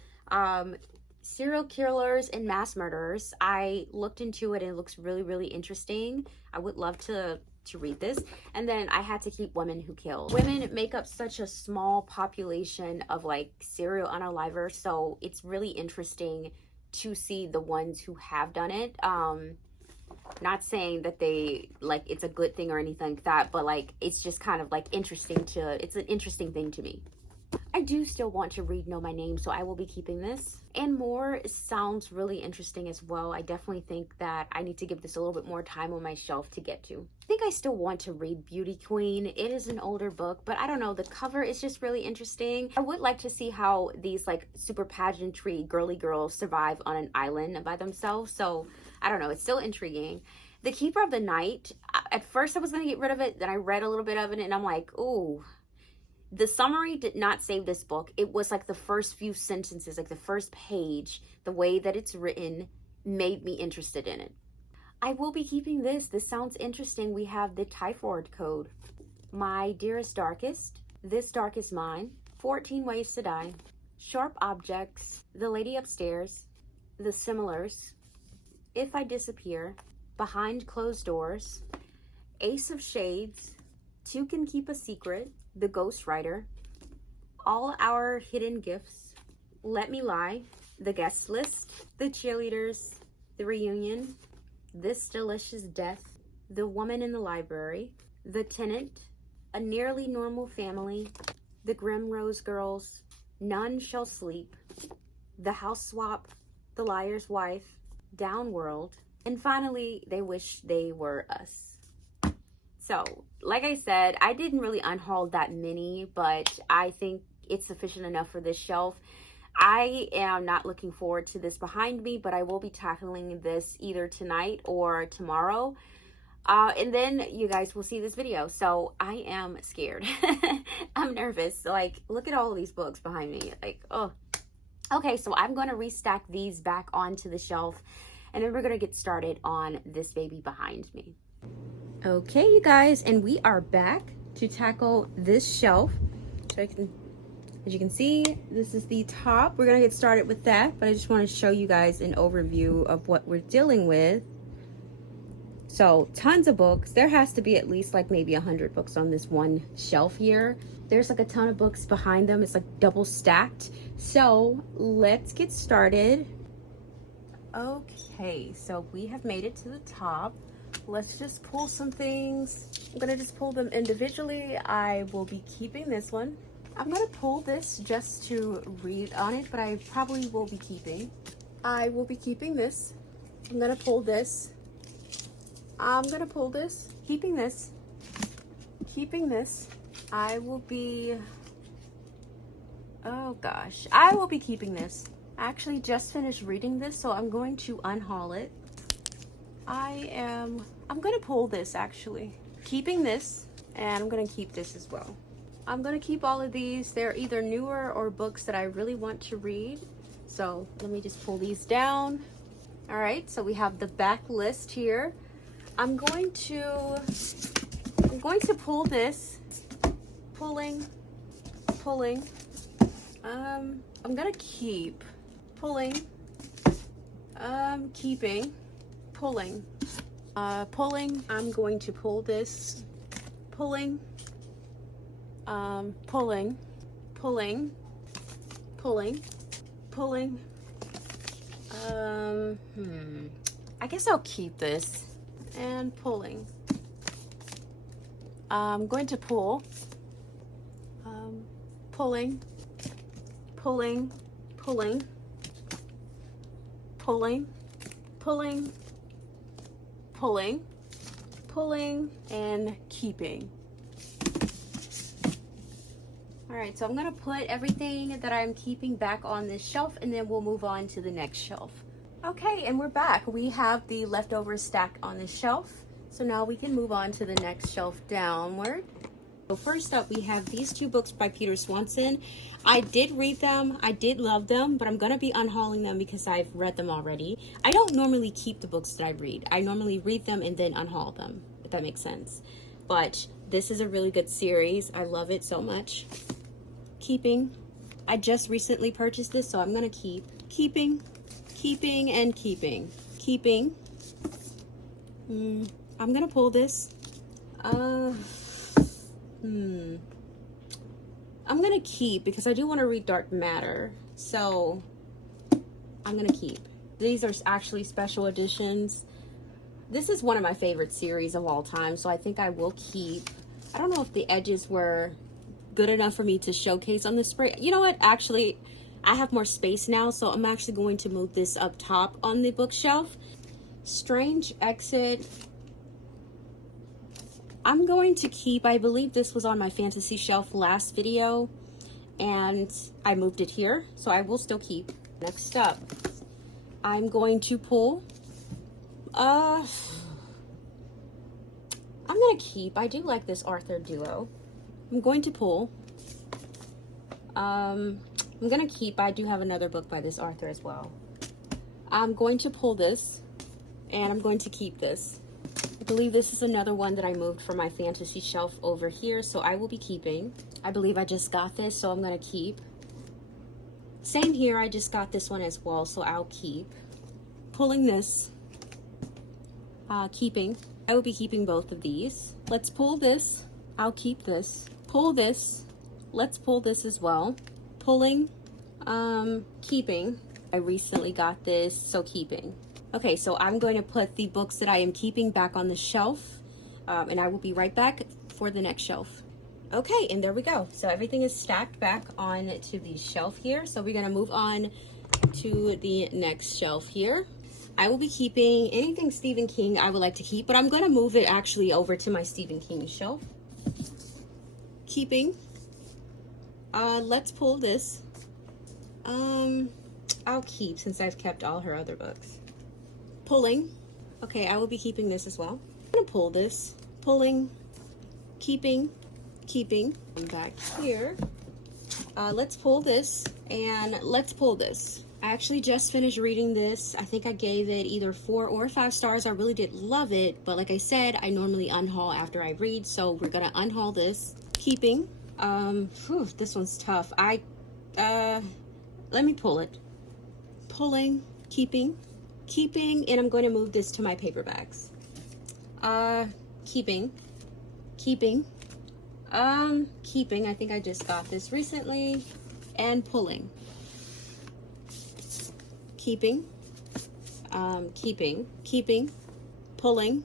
Serial Killers and Mass Murderers. I looked into it and it looks really, really interesting. I would love to read this. And then I had to keep Women Who Kill. Women make up such a small population of like serial unalivers, so it's really interesting to see the ones who have done it. Not saying that they like it's a good thing or anything like that, but like it's just kind of like interesting it's an interesting thing to me. I do still want to read Know My Name, so I will be keeping this. And More sounds really interesting as well. I definitely think that I need to give this a little bit more time on my shelf to get to. I think I still want to read Beauty Queen. It is an older book, but I don't know. The cover is just really interesting. I would like to see how these like super pageantry girly girls survive on an island by themselves. So I don't know. It's still intriguing. The Keeper of the Night. At first I was going to get rid of it. Then I read a little bit of it and I'm like, ooh. The summary did not save this book. It was like the first few sentences, like the first page, the way that it's written made me interested in it. I will be keeping this. This sounds interesting. We have the Typhoid Code, My Dearest Darkest, This Dark Is Mine, 14 Ways to Die, Sharp Objects, The Lady Upstairs, The Similars, If I Disappear, Behind Closed Doors, Ace of Shades, Two Can Keep a Secret, The Ghost Writer, All Our Hidden Gifts, Let Me Lie, The Guest List, The Cheerleaders, The Reunion, This Delicious Death, The Woman in the Library, The Tenant, A Nearly Normal Family, The Grim Rose Girls, None Shall Sleep, The House Swap, The Liar's Wife, Downworld, and finally, They Wish They Were Us. So, like I said, I didn't really unhaul that many, but I think it's sufficient enough for this shelf. I am not looking forward to this behind me, but I will be tackling this either tonight or tomorrow. And then you guys will see this video. So I am scared. I'm nervous. Like, look at all of these books behind me. Like, oh. Okay, so I'm going to restack these back onto the shelf. And then we're going to get started on this baby behind me. Okay, you guys. And we are back to tackle this shelf. So as you can see, this is the top. We're going to get started with that. But I just want to show you guys an overview of what we're dealing with. So tons of books. There has to be at least like maybe 100 books on this one shelf here. There's like a ton of books behind them. It's like double stacked. So let's get started. Okay, so we have made it to the top. Let's just pull some things. I'm gonna just pull them individually. I will be keeping this one. I'm gonna pull this just to read on it, but I probably will be keeping. I will be keeping this. I'm gonna pull this. I'm gonna pull this, keeping this, keeping this. I will be, oh gosh, I will be keeping this. I actually just finished reading this, so I'm going to unhaul it. I'm gonna pull this actually. Keeping this, and I'm gonna keep this as well. I'm gonna keep all of these. They're either newer or books that I really want to read. So let me just pull these down. All right, so we have the back list here. I'm going to pull this, pulling, I'm gonna keep, pulling, keeping, pulling, I'm going to pull this, pulling, pulling, I guess I'll keep this. And pulling. I'm going to pull. Pulling. Pulling. Pulling. Pulling. Pulling. Pulling. Pulling. And keeping. Alright, so I'm going to put everything that I'm keeping back on this shelf, and then we'll move on to the next shelf. Okay, and we're back. We have the leftovers stacked on the shelf. So now we can move on to the next shelf downward. So first up, we have these two books by Peter Swanson. I did read them. I did love them, but I'm going to be unhauling them because I've read them already. I don't normally keep the books that I read. I normally read them and then unhaul them, if that makes sense. But this is a really good series. I love it so much. Keeping. I just recently purchased this, so I'm going to keep. Keeping and keeping. I'm gonna pull this. I'm gonna keep because I do want to read Dark Matter, so I'm gonna keep. These are actually special editions. This is one of my favorite series of all time, so I think I will keep. I don't know if the edges were good enough for me to showcase on the spray. You know what? Actually, I have more space now, so I'm actually going to move this up top on the bookshelf. Strange Exit. I'm going to keep, I believe this was on my fantasy shelf last video, and I moved it here, so I will still keep. Next up, I'm going to pull. I'm going to keep. I do like this Arthur duo. I'm going to pull. I'm going to keep. I do have another book by this author as well. I'm going to pull this. and I'm going to keep this. I believe this is another one that I moved from my fantasy shelf over here, so I will be keeping. I believe I just got this, so I'm gonna keep. Same here, I just got this one as well, so I'll keep. Pulling this, keeping. I will be keeping both of these. Let's pull this, I'll keep this. Pull this, let's pull this as well. Pulling, keeping. I recently got this, so keeping. Okay, so I'm going to put the books that I am keeping back on the shelf, and I will be right back for the next shelf. Okay, and there we go. So everything is stacked back on to the shelf here. So we're gonna move on to the next shelf here. I will be keeping anything Stephen King I would like to keep, but I'm gonna move it actually over to my Stephen King shelf. Keeping. Let's pull this. I'll keep since I've kept all her other books. Pulling. Okay, I will be keeping this as well. I'm gonna pull this. Pulling. Keeping. Keeping. I'm back here. Let's pull this and let's pull this. I actually just finished reading this. I think I gave it either 4 or 5 stars. I really did love it, but like I said, I normally unhaul after I read, so we're gonna unhaul this. Keeping. This one's tough. Let me pull it. Pulling. Keeping. Keeping, and I'm going to move this to my paperbacks. Keeping. Keeping. Keeping. I think I just got this recently. And pulling. Keeping. Keeping. Keeping. Pulling.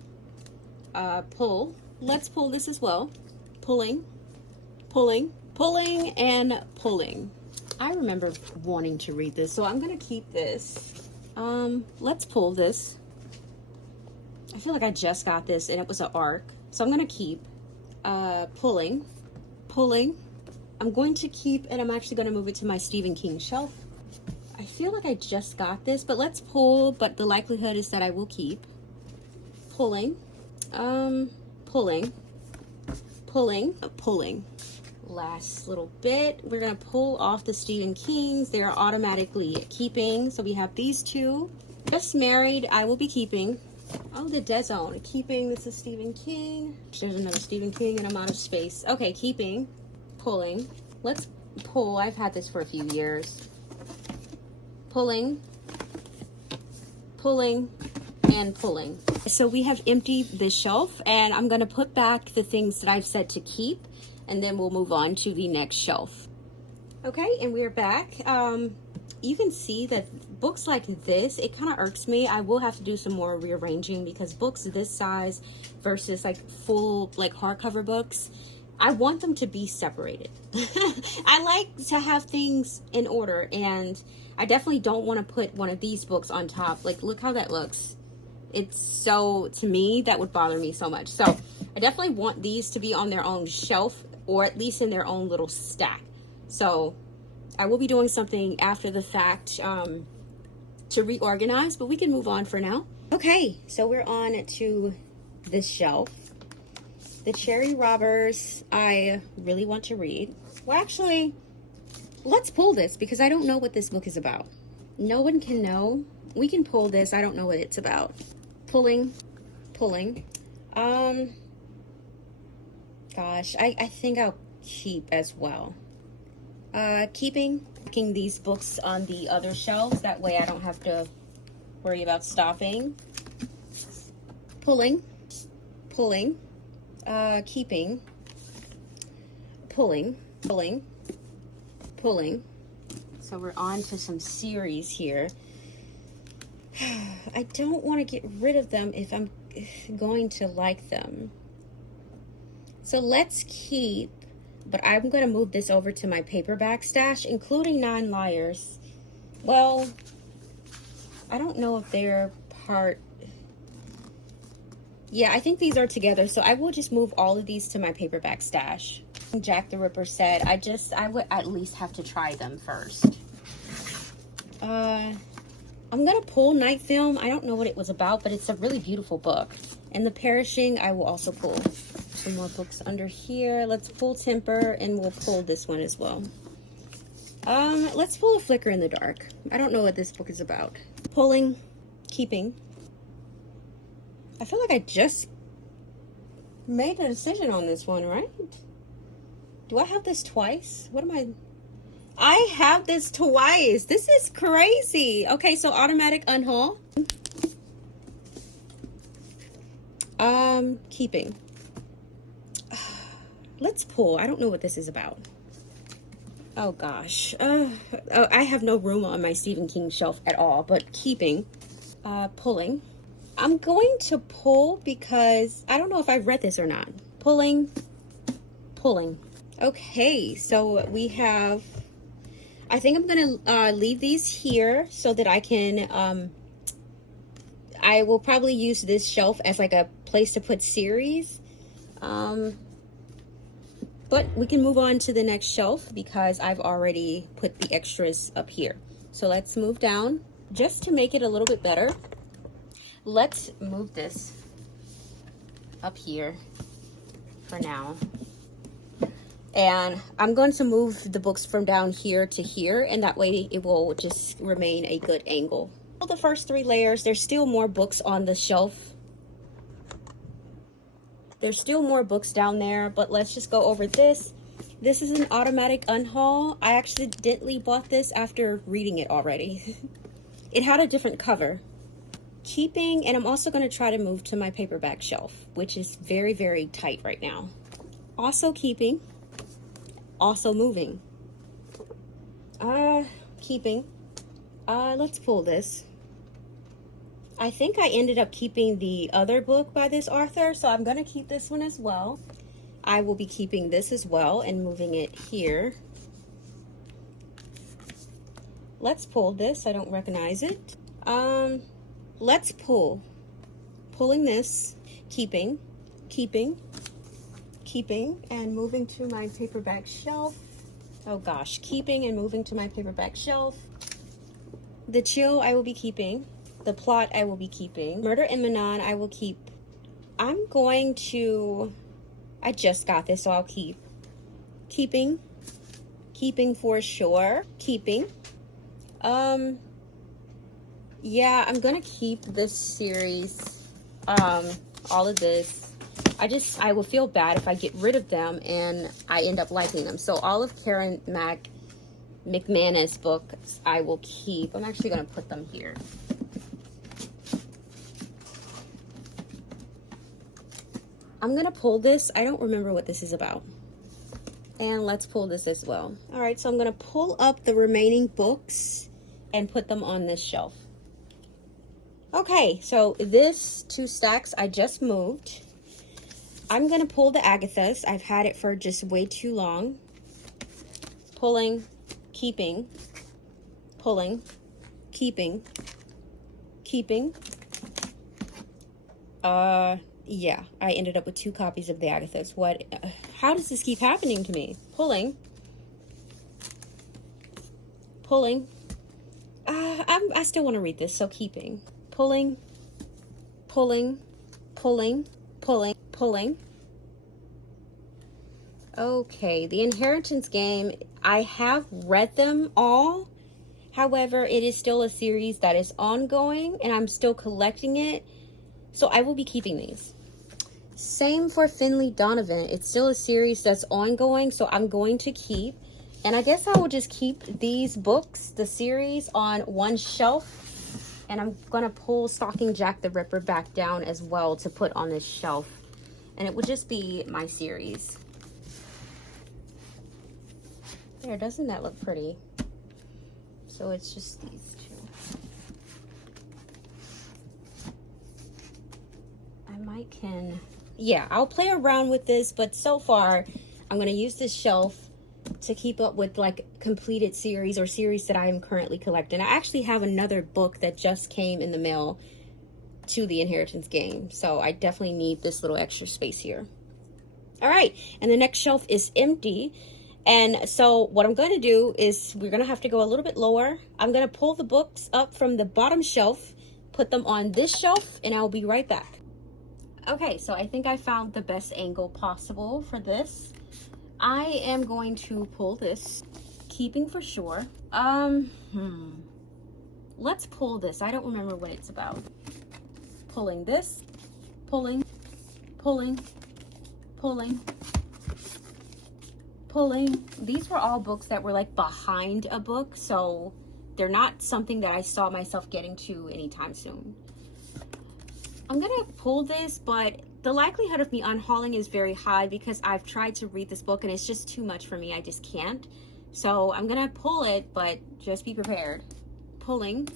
Pull. Let's pull this as well. Pulling. Pulling. Pulling and pulling. I remember wanting to read this, so I'm going to keep this. Let's pull this. I feel like I just got this and it was an arc, so I'm gonna keep. Pulling. I'm going to keep, and I'm actually gonna move it to my Stephen King shelf. I feel like I just got this, but let's pull, but the likelihood is that I will keep. Pulling. Pulling. Last little bit, we're gonna pull off the Stephen Kings. They are automatically keeping, so we have these two. Just Married, I will be keeping. Oh, the Dead Zone, keeping. This is Stephen King. There's another Stephen King and I'm out of space. Okay, keeping. Pulling. Let's pull. I've had this for a few years. Pulling, and pulling. So we have emptied this shelf, and I'm gonna put back the things that I've said to keep, and then we'll move on to the next shelf. Okay, and we're back. You can see that books like this, it kind of irks me. I will have to do some more rearranging because books this size versus like full like hardcover books, I want them to be separated. I like to have things in order, and I definitely don't want to put one of these books on top. Like, look how that looks. It's so, to me, that would bother me so much. So I definitely want these to be on their own shelf, or at least in their own little stack. So I will be doing something after the fact to reorganize, but we can move on for now. Okay, so we're on to this shelf. The Cherry Robbers, I really want to read. Well, actually, let's pull this because I don't know what this book is about. No one can know. We can pull this. I don't know what it's about. Pulling. Gosh, I think I'll keep as well. Keeping these books on the other shelves. That way I don't have to worry about stopping. Pulling. Keeping. Pulling. So we're on to some series here. I don't want to get rid of them if I'm going to like them. So let's keep, but I'm going to move this over to my paperback stash, including Nine Liars. Well, I don't know if they're part. Yeah, I think these are together, so I will just move all of these to my paperback stash. Jack the Ripper said, I would at least have to try them first. I'm gonna pull Night Film. I don't know what it was about, but it's a really beautiful book. And The Perishing, I will also pull. Some more books under here. Let's pull Temper, and we'll pull this one as well. Let's pull A Flicker in the Dark. I don't know what this book is about. Pulling, keeping. I feel like I just made a decision on this one, right? Do I have this twice? What am I have this twice. This is crazy. Okay, so automatic unhaul. Keeping. Let's pull. I don't know what this is about. Oh gosh. I have no room on my Stephen King shelf at all, but keeping. Pulling. I'm going to pull because I don't know if I've read this or not. Pulling. Okay, so we have, I think I'm gonna leave these here so that I can, I will probably use this shelf as like a place to put series. But we can move on to the next shelf because I've already put the extras up here. So let's move down just to make it a little bit better. Let's move this up here for now. And I'm going to move the books from down here to here, and that way it will just remain a good angle. The first 3 layers, there's still more books on the shelf. There's still more books down there, but let's just go over this. This is an automatic unhaul. I accidentally bought this after reading it already. It had a different cover. Keeping, and I'm also going to try to move to my paperback shelf, which is very, very tight right now. Also keeping. Also moving. Keeping. Let's pull this. I think I ended up keeping the other book by this author, so I'm going to keep this one as well. I will be keeping this as well and moving it here. Let's pull this. I don't recognize it. Let's pull. Pulling this. Keeping, and moving to my paperback shelf. Oh gosh, keeping and moving to my paperback shelf. The Chill I will be keeping. The Plot I will be keeping. Murder in Manon I will keep. I'm going to, I just got this, so I'll keep. Keeping for sure. Keeping. Yeah, I'm gonna keep this series. All of this. I would feel bad if I get rid of them and I end up liking them. So all of Karen McManus books I will keep. I'm actually gonna put them here. I'm gonna pull this. I don't remember what this is about. And let's pull this as well. All right, so I'm gonna pull up the remaining books and put them on this shelf. Okay, so this 2 stacks I just moved. I'm gonna pull the Agathas. I've had it for just way too long. Pulling, keeping, pulling, keeping. Yeah, I ended up with 2 copies of the Agathas. What? How does this keep happening to me? Pulling. I still want to read this, so keeping. Pulling. Okay, The Inheritance Game. I have read them all. However, it is still a series that is ongoing, and I'm still collecting it. So I will be keeping these. Same for Finley Donovan. It's still a series that's ongoing, so I'm going to keep. And I guess I will just keep these books, the series, on one shelf. And I'm going to pull Stalking Jack the Ripper back down as well to put on this shelf. And it would just be my series. There, doesn't that look pretty? So it's just these 2. Yeah, I'll play around with this, but so far I'm going to use this shelf to keep up with like completed series or series that I am currently collecting. I actually have another book that just came in the mail to The Inheritance Game, so I definitely need this little extra space here. All right, and the next shelf is empty. And so what I'm going to do is we're going to have to go a little bit lower. I'm going to pull the books up from the bottom shelf, put them on this shelf, and I'll be right back. Okay, so I think I found the best angle possible for this. I am going to pull this, keeping for sure. Let's pull this. I don't remember what it's about. Pulling this, pulling, pulling, pulling, pulling. These were all books that were like behind a book, so they're not something that I saw myself getting to anytime soon. I'm gonna pull this, but the likelihood of me unhauling is very high because I've tried to read this book and it's just too much for me. I just can't. So I'm gonna pull it, but just be prepared. Pulling,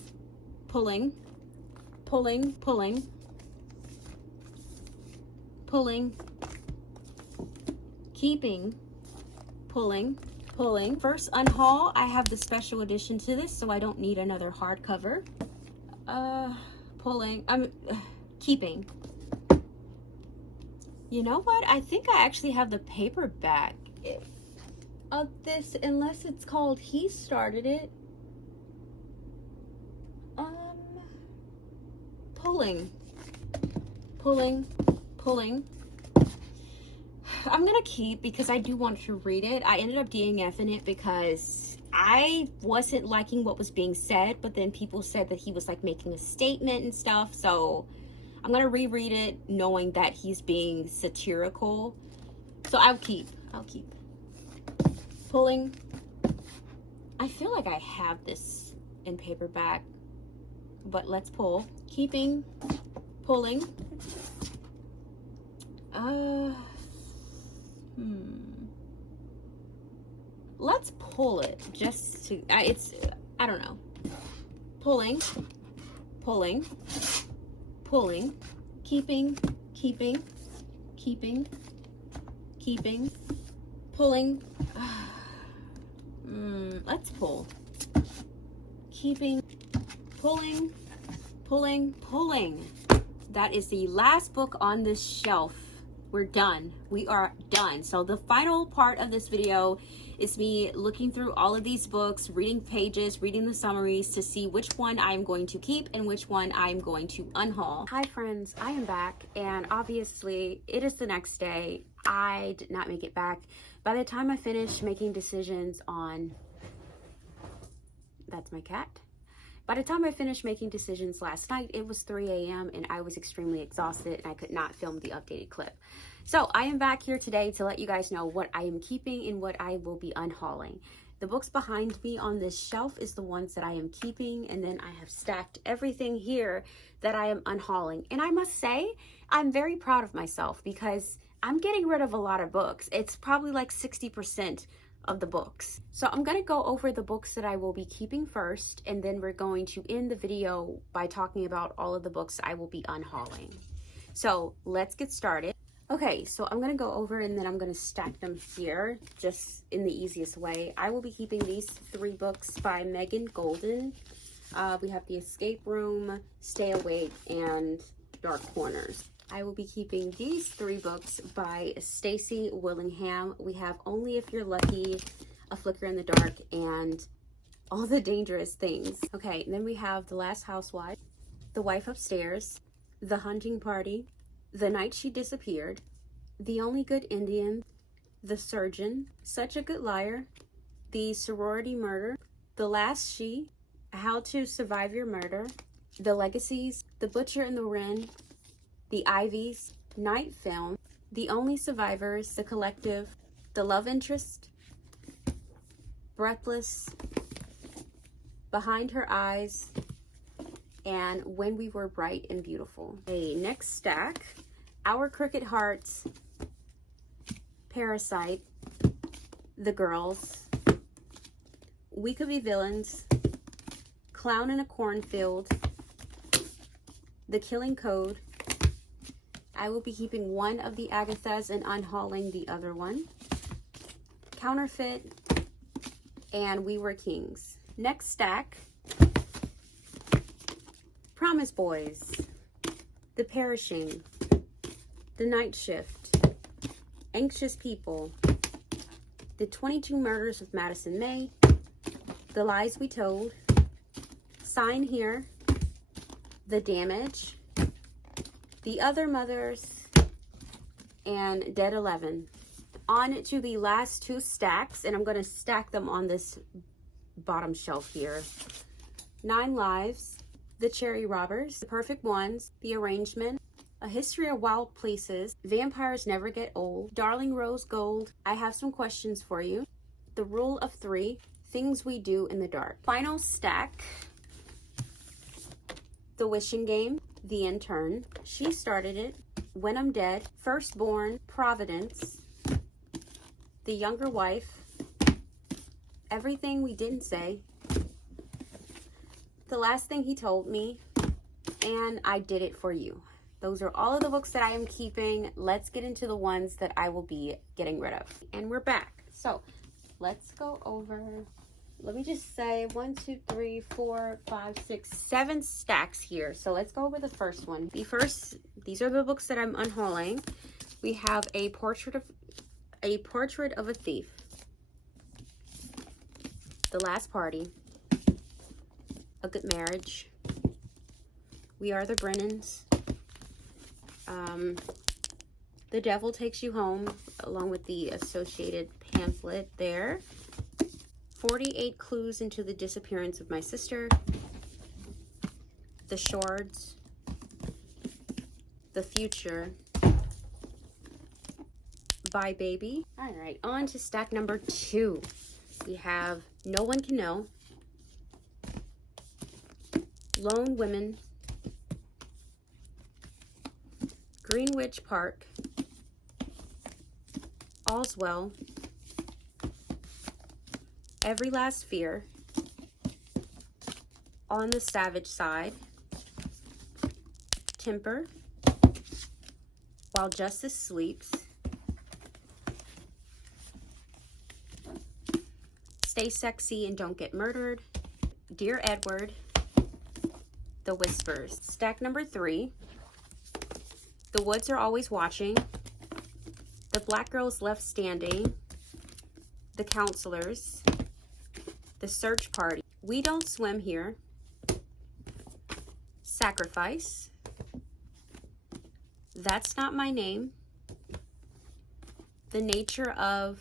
pulling, pulling, pulling, pulling, keeping, pulling, pulling. First unhaul, I have the special edition to this, so I don't need another hardcover. Pulling, keeping. You know what? I think I actually have the paperback of this, unless it's called He Started It. Pulling, pulling, pulling. I'm gonna keep because I do want to read it. I ended up DNFing it because I wasn't liking what was being said, but then people said that he was like making a statement and stuff, so I'm gonna reread it knowing that he's being satirical. So I'll keep. Pulling. I feel like I have this in paperback, but let's pull. Keeping, pulling. Let's pull it just to, I don't know. Pulling, pulling, pulling, keeping, keeping, keeping, keeping, pulling. Let's pull. Keeping, pulling, pulling, pulling. That is the last book on this shelf. We're done. We are done. So the final part of this video is me looking through all of these books, reading pages, reading the summaries to see which one I'm going to keep and which one I'm going to unhaul. Hi friends, I am back, and obviously it is the next day. I did not make it back. By the time I finished making decisions on, that's my cat. By the time I finished making decisions last night, it was 3 a.m. and I was extremely exhausted and I could not film the updated clip. So I am back here today to let you guys know what I am keeping and what I will be unhauling. The books behind me on this shelf is the ones that I am keeping, and then I have stacked everything here that I am unhauling. And I must say, I'm very proud of myself because I'm getting rid of a lot of books. It's probably like 60% of the books. So I'm going to go over the books that I will be keeping first, and then we're going to end the video by talking about all of the books I will be unhauling. So let's get started. Okay, so I'm going to go over and then I'm going to stack them here just in the easiest way. I will be keeping these 3 books by Megan Golden. We have The Escape Room, Stay Awake, and Dark Corners. I will be keeping these 3 books by Stacy Willingham. We have Only If You're Lucky, A Flicker in the Dark, and All the Dangerous Things. Okay, and then we have The Last Housewife, The Wife Upstairs, The Hunting Party, The Night She Disappeared, The Only Good Indian, The Surgeon, Such a Good Liar, The Sorority Murder, The Last She, How to Survive Your Murder, The Legacies, The Butcher and the Wren, The Ivies, Night Film, The Only Survivors, The Collective, The Love Interest, Breathless, Behind Her Eyes, and When We Were Bright and Beautiful. Okay, next stack, Our Crooked Hearts, Parasite, The Girls, We Could Be Villains, Clown in a Cornfield, The Killing Code. I will be keeping one of the Agathas and unhauling the other one. Counterfeit, and We Were Kings. Next stack, Promise Boys, The Perishing, The Night Shift, Anxious People, The 22 Murders of Madison May, The Lies We Told, Sign Here, The Damage, The Other Mothers, and Dead 11. On to the last 2 stacks, and I'm going to stack them on this bottom shelf here. 9 Lives, The Cherry Robbers, The Perfect Ones, The Arrangement, A History of Wild Places, Vampires Never Get Old, Darling Rose Gold, I Have Some Questions for You, The Rule of Three, Things We Do in the Dark. Final stack, The Wishing Game, The Intern, She Started It, When I'm Dead, Firstborn, Providence, The Younger Wife, Everything We Didn't Say, The Last Thing He Told Me, and I Did It For You. Those are all of the books that I am keeping. Let's get into the ones that I will be getting rid of. And we're back. So let's go over, let me just say 1, 2, 3, 4, 5, 6, 7 stacks here. So let's go over the first one. These are the books that I'm unhauling. We have a portrait of a Thief, The Last Party, A Good Marriage, We Are the Brennans, The Devil Takes You Home, along with the associated pamphlet there, 48 Clues into the Disappearance of My Sister, The Shards, The Future, Bye Baby. All right, on to stack number 2. We have No One Can Know, Lone Women, Greenwich Park, All's Well, Every Last Fear, On the Savage Side, Temper, While Justice Sleeps, Stay Sexy and Don't Get Murdered, Dear Edward, The Whispers. Stack number 3, The Woods Are Always Watching, The Black Girls Left Standing, The Counselors, The Search Party, We Don't Swim Here, Sacrifice, That's Not My Name, The Nature of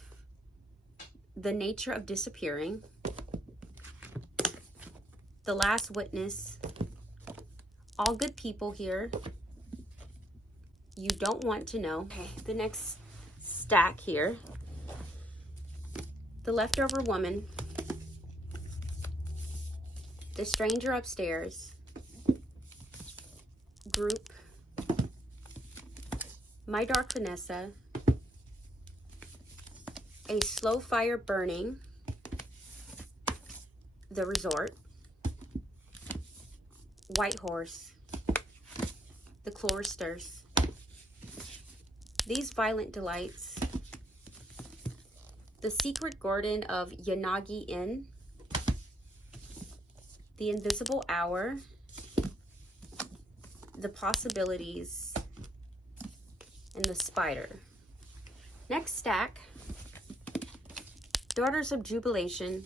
Disappearing, The Last Witness, All Good People Here, You Don't Want to Know. Okay, the next stack here, The Leftover Woman, The Stranger Upstairs, Group, My Dark Vanessa, A Slow Fire Burning, The Resort, White Horse, The Cloisters, These Violent Delights, The Secret Garden of Yanagi Inn, The Invisible Hour, The Possibilities, and The Spider. Next stack, Daughters of Jubilation,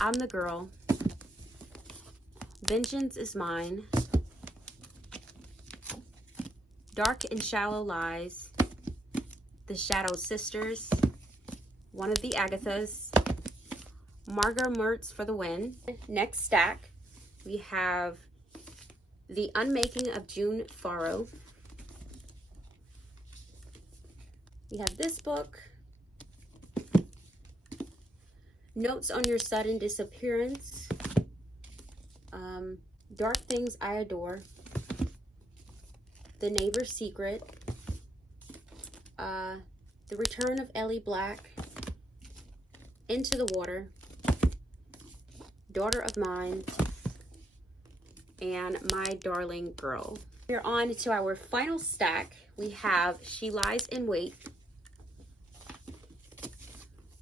I'm the Girl, Vengeance is Mine, Dark and Shallow Lies, The Shadow Sisters, One of the Agathas, Margot Mertz for the Win. Next stack, we have The Unmaking of June Farrow. We have this book, Notes on Your Sudden Disappearance, Dark Things I Adore, The Neighbor's Secret, The Return of Ellie Black, Into the Water, Daughter of Mine, and My Darling Girl. We're on to our final stack. We have She Lies in Wait,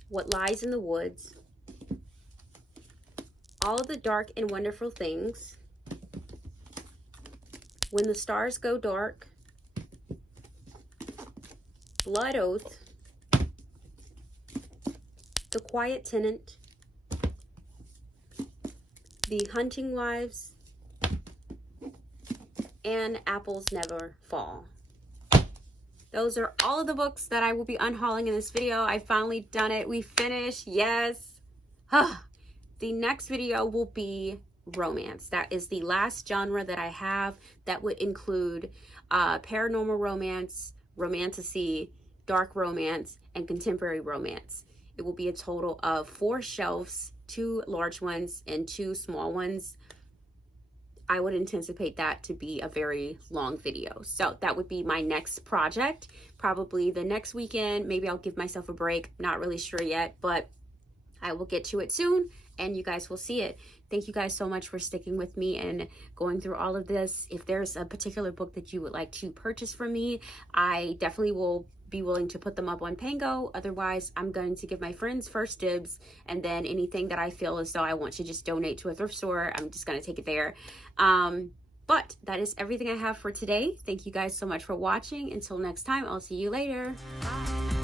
What Lies in the Woods, All of the Dark and Wonderful Things, When the Stars Go Dark, Blood Oath, The Quiet Tenant, The Hunting Wives, and Apples Never Fall. Those are all of the books that I will be unhauling in this video. I finally done it. We finished. Yes. The next video will be romance. That is the last genre that I have. That would include paranormal romance, romantasy, dark romance, and contemporary romance. It will be a total of 4 shelves, 2 large ones and 2 small ones. I would anticipate that to be a very long video. So that would be my next project, probably the next weekend. Maybe I'll give myself a break, not really sure yet, but I will get to it soon and you guys will see it. Thank you guys so much for sticking with me and going through all of this. If there's a particular book that you would like to purchase from me, I definitely will be willing to put them up on Pango. Otherwise, I'm going to give my friends first dibs, and then anything that I feel as though I want to just donate to a thrift store, I'm just going to take it there. But that is everything I have for today. Thank you guys so much for watching. Until next time, I'll see you later. Bye.